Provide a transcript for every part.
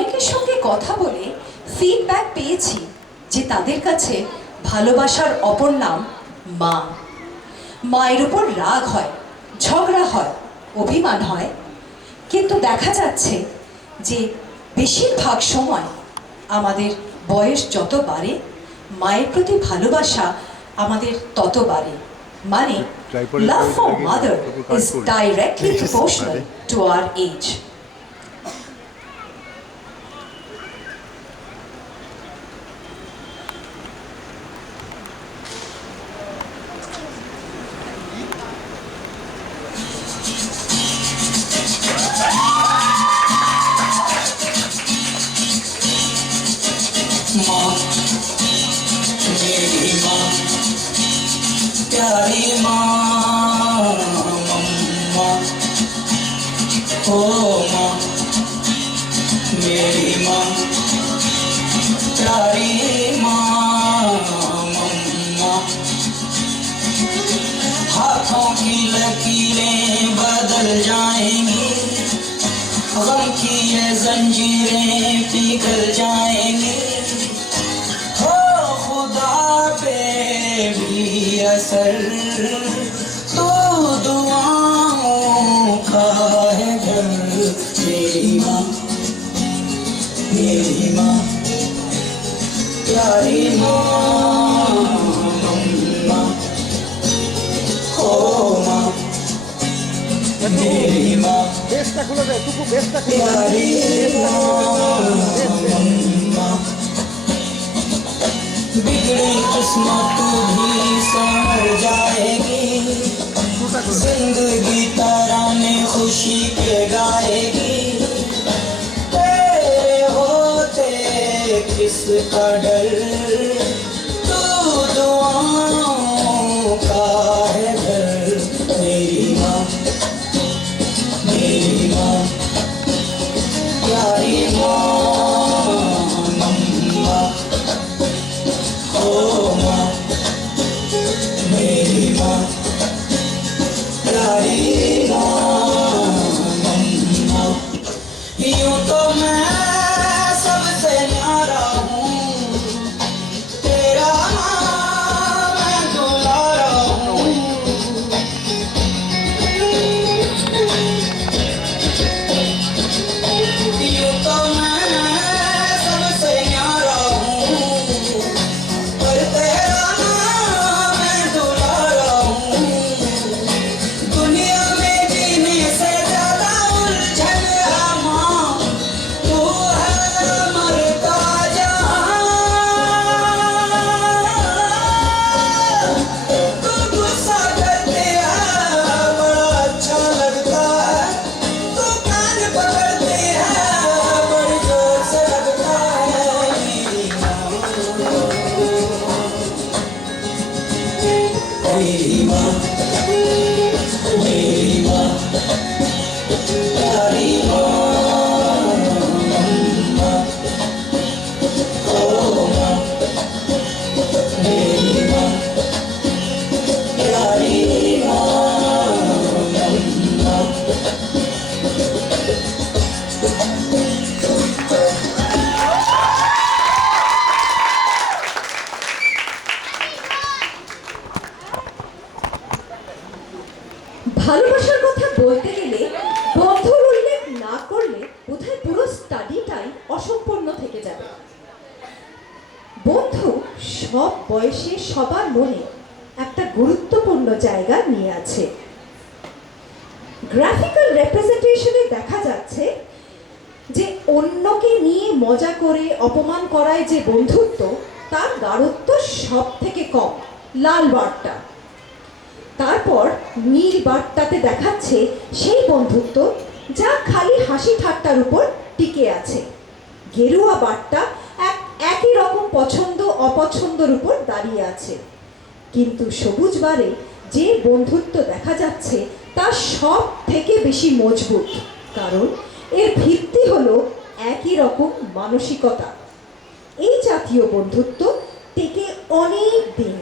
অনেকের সঙ্গে কথা বলে ফিডব্যাক পেয়েছি যে তাদের কাছে ভালোবাসার অপর নাম মা। মায়ের উপর রাগ হয়, ঝগড়া হয়, অভিমান হয়, কিন্তু দেখা যাচ্ছে যে বেশিরভাগ সময় আমাদের বয়স যত বাড়ে মায়ের প্রতি ভালোবাসা আমাদের তত বাড়ে। মানে love for mother is directly proportional to our age. माँ, मेरी माँ, प्यारी माँ, मम्मा, ओ माँ, मेरी माँ, प्यारी माँ, मम्मा, हाथों की लकीरें बदल जाएंगी, गम की ये जंजीरें पिघल जाएंगी, असर तो दुआओं का है घर। मेरी माँ, मेरी माँ, प्यारी माँ, मम्मा, ओ माँ, मेरी माँ, प्यारी माँ, मम्मा, बिगड़ी किस्मत भी संवर जाएगी, जिंदगी तराने खुशी के गाएगी, तेरे होते किसका डर, तू दुआओं का है घर। मेरी माँ, मेरी माँ, प्यारी माँ, मम्मा, ओ माँ, मेरी माँ, प्यारी माँ, मम्मा। यूं तो मैं सबसे न्यारा हूँ, तेरा मैं दुलारा हूँ। यूं तो मैं सबसे न्यारा हूँ, पर तेरा मैं दुलारा हूँ। दुनिया में जीने से ज्यादा उलझन है माँ, तू है मरता जहाँ। तू गुस्सा करते है बड़ा अच्छा लगता है, तू कान पकड़ते है बड़ी जोर से लगता है। मेरी माँ, मेरी माँ, प्यारी माँ, मम्मा, ओ माँ, मेरी माँ, प्यारी माँ, मम्मा। ভালোবাসার কথা বলতে গেলে বন্ধুর উল্লেখ না করলে বোধহয় পুরো স্টাডিটাই অসম্পূর্ণ থেকে যাবে। বন্ধু সব বয়সে সবার মনে একটা গুরুত্বপূর্ণ জায়গা নিয়ে আছে। গ্রাফিক্যাল রিপ্রেজেন্টেশনে দেখা যাচ্ছে যে অন্যকে নিয়ে মজা করে অপমান করায় যে বন্ধুত্ব, তার গাঢ়ত্ব সব থেকে কম, লাল বারটা। তারপর নীল বারটাতে দেখাচ্ছে সেই বন্ধুত্ব যা খালি হাসি ঠাট্টার উপর টিকে আছে। গেরুয়া বারটা একই রকম পছন্দ অপছন্দের উপর দাঁড়িয়ে আছে। কিন্তু সবুজ বারে যে বন্ধুত্ব দেখা যাচ্ছে তা সব থেকে বেশি মজবুত, কারণ এর ভিত্তি হলো একই রকম মানসিকতা। এই জাতীয় বন্ধুত্ব টেকে অনেক দিন।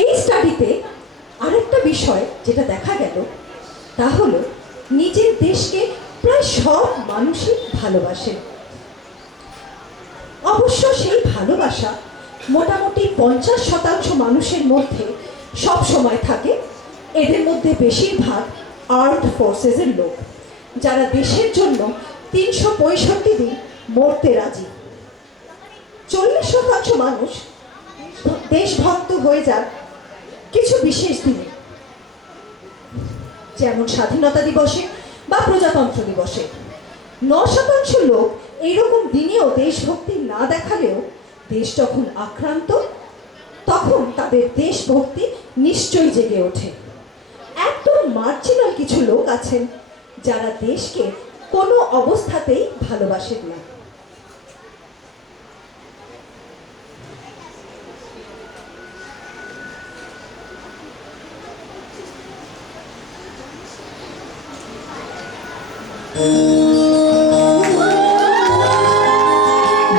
এই স্টাডিতে আরেকটা বিষয় যেটা দেখা গেল তা হলো নিজের দেশকে প্রায় সব মানুষই ভালোবাসে। অবশ্য সেই ভালোবাসা মোটামুটি 50% মানুষের মধ্যে সব সময় থাকে। এদের মধ্যে বেশিরভাগ আর্মড ফোর্সেসের লোক, যারা দেশের জন্য 365 দিন মরতে রাজি। 40% মানুষ দেশভক্ত হয়ে যান কিছু বিশেষ দিনে, যেমন স্বাধীনতা দিবসে বা প্রজাতন্ত্র দিবসে। 9% লোক এইরকম দিনেও দেশভক্তি না দেখালেও দেশ যখন আক্রান্ত তখন তাদের দেশভক্তি নিশ্চয়ই জেগে ওঠে। একদম মার্জিনাল কিছু লোক আছেন যারা দেশকে কোনো অবস্থাতেই ভালোবাসেন না।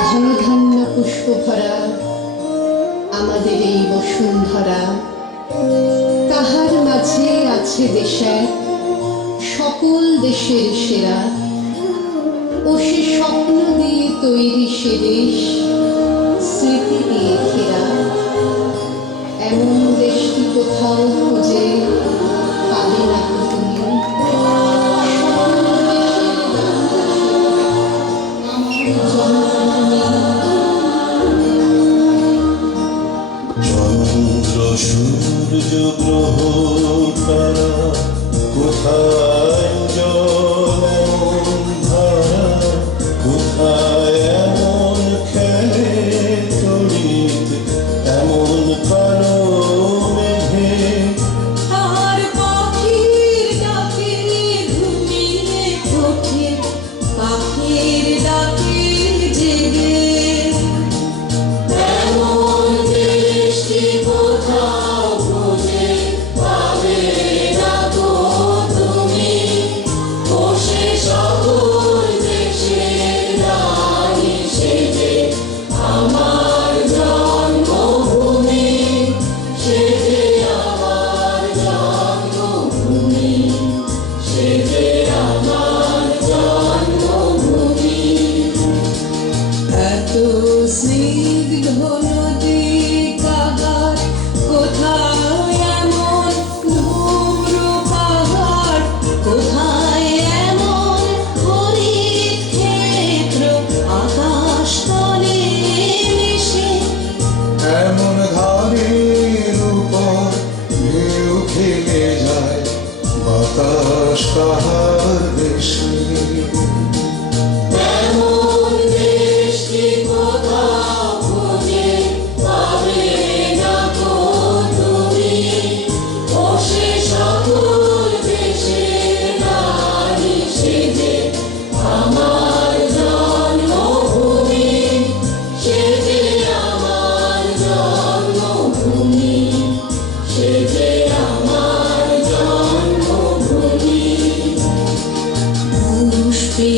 ধনধান্য পুষ্প ভরা আমাদের এই বসুন্ধরা, তাহার মাঝে আছে দেশের সকল দেশের সেরা, ও সে স্বপ্ন দিয়ে তৈরি সে দেশ স্মৃতি দিয়ে ঘেরা। এমন দেশটি কোথাও খুঁজে পাবে না তুমি। চন্দ্র সূর্য গ্রহ তারা কোথায় জল এমন ধারা, কোথায় এমন খেলে তড়িৎ এমন কালো মেঘে। আর পাখির ডাকে ঘুমিয়ে ওঠে, পাখির ডাকে জেগে। এমন দেশটি কোথাও খুঁজে পাবে না তো তুমি, ও সে সকল দেশের রানী সেজে আমার জন্মভূমি, সেজে আমার জন্মভূমি, সেজে আমার জন্মভূমি। এত স্নিগ্ধ নদী কাহার, কোথায় এমন ধূম্র পাহাড়, কোথায় এমন হরিত ক্ষেত্র আকাশ তলে মিশে। এমন ধারের উপর ঢেউ খেলে যায় বাতাস কাহার দেশে। এমন দেশটি কোথাও খুঁজে পাবে না তো তুমি, ও সে সকল দেশের রানী সেজে আমার জন্মভূমি, সেজে আমার জন্মভূমি, সেজে আমার জন্মভূমি। পুষ্পে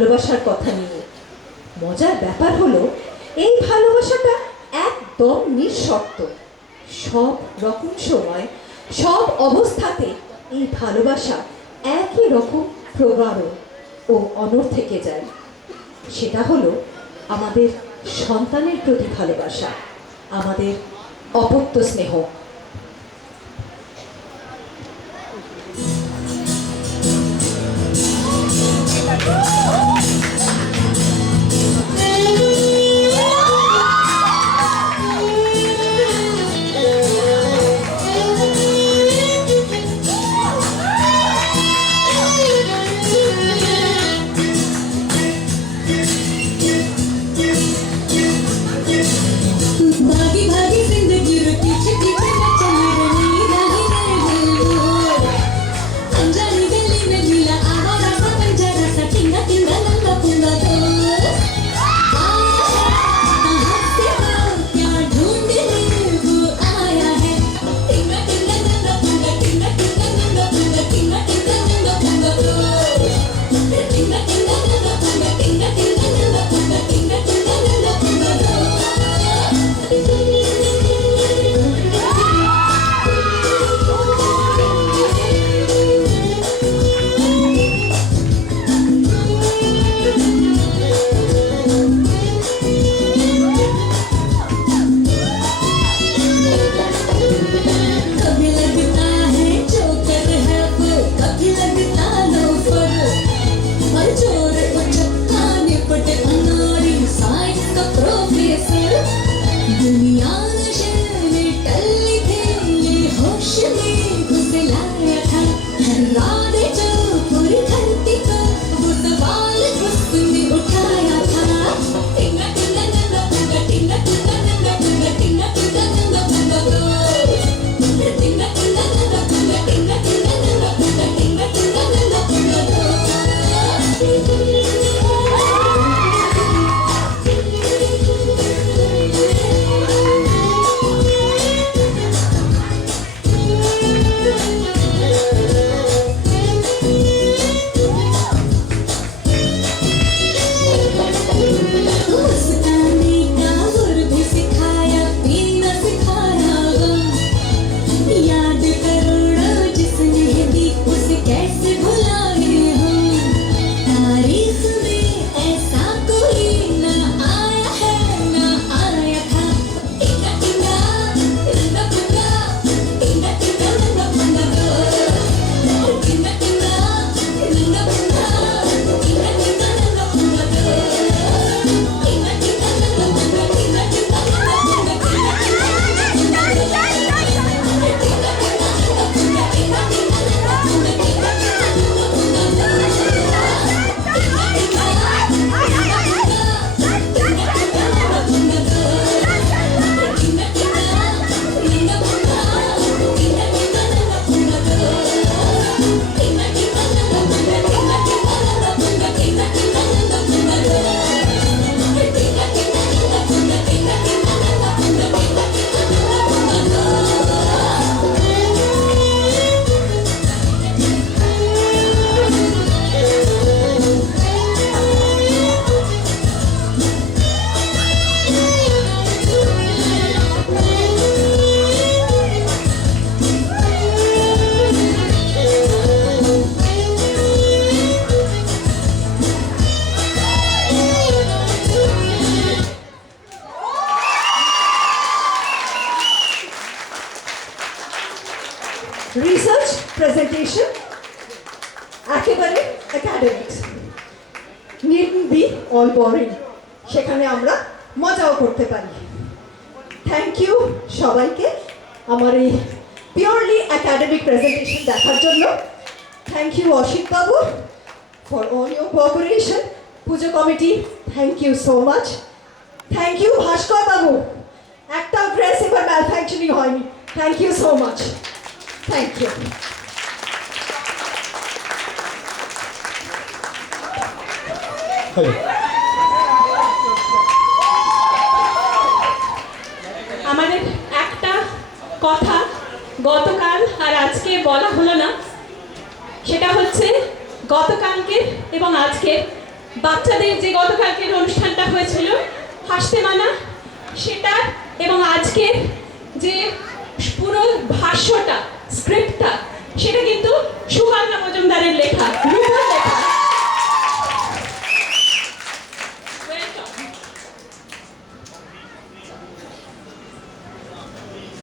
ভালোবাসার কথা নিয়ে। মজার ব্যাপার হলো এই ভালোবাসাটা একদম নিঃশর্ত। সব রকম সময় সব অবস্থাতে এই ভালোবাসা একই রকম প্রগাঢ় ও অনড় থেকে যায়। সেটা হলো আমাদের সন্তানের প্রতি ভালোবাসা, আমাদের অপত্য স্নেহ। भागी भागी जिंदगी रो पीछे पीछे न चली रही नहीं दिल अनजानी गली में मिला आवारा सा पंजरा सा टिंगा टिंगा लल्ला पुंगा तो कहाँ से हो क्या ढूंढने वो आया है टिंगा टिंगा लल्ला पुंगा टिंगा टिंगा लल्ला पुंगा टिंगा टिंगा लल्ला पुंगा तो टिंगा टिंगा लल्ला पुंगा टिंगा टिंगा लल्ला पुंगा टिंगा टिंगा लल्ला पुंगा तो कभी लगता है जोकर है वो कभी लगता लोफर और चोर को चक्का निपटे अनारी साइंस का प्रोफेसर दुनिया नशे में टल्ली थे ये होश में घुसलाया था हर रात जो पूरी धरती को वो सवाल उसने उठाया था टिंगा टिंगा नंगा पुंगा टिंगा टिंगा नंगा पुंगा टिंगा टिंगा नंगा पुंगा टिंगा टिंगा नंगा पुंगा टिंगा टिंगा नंगा पुंगा टिंगा टिंगा नंगा पुंगा मुस्काने का गुर भी सिखाया पीना सिखाया गम याद करोड़ों जिसने दी उसे कैसे भुलाए हम तारीख में ऐसा कोई ना आया है ना आया था टिंगा टिंगा नंगा पुंगा टिंगा टिंगा नंगा पुंगा टिंगा टिंगा नंगा पुंगा टिंगा टिंगा नंगा पुंगा टिंगा टिंगा नंगा पुंगा टिंगा टिंगा नंगा पुंगा রিসার্চ প্রেজেন্টেশন একেবারে academics, needn't be all boring, সেখানে আমরা মজাও করতে পারি। থ্যাংক ইউ সবাইকে আমার এই পিওরলি একাডেমিক প্রেজেন্টেশন দেখার জন্য। Thank you Asit babu for all your cooperation. Pujo committee, thank you so much. Thank you Bhaskar babu, একটাও ড্রেস এবার ম্যালফ্যাকচারিং হয়নি। Thank you so much, thank you. আমাদের একটা কথা গতকাল আর আজকে বলা হলো না, সেটা হচ্ছে গতকালকে এবং আজকে বাচ্চাদের যে গতকালকের অনুষ্ঠানটা হয়েছিল হাসতে মানা, সেটা এবং আজকের যে পুরো ভাষ্যটা, স্ক্রিপ্টটা, সেটা কিন্তু সুকন্যা মজুমদারের লেখা।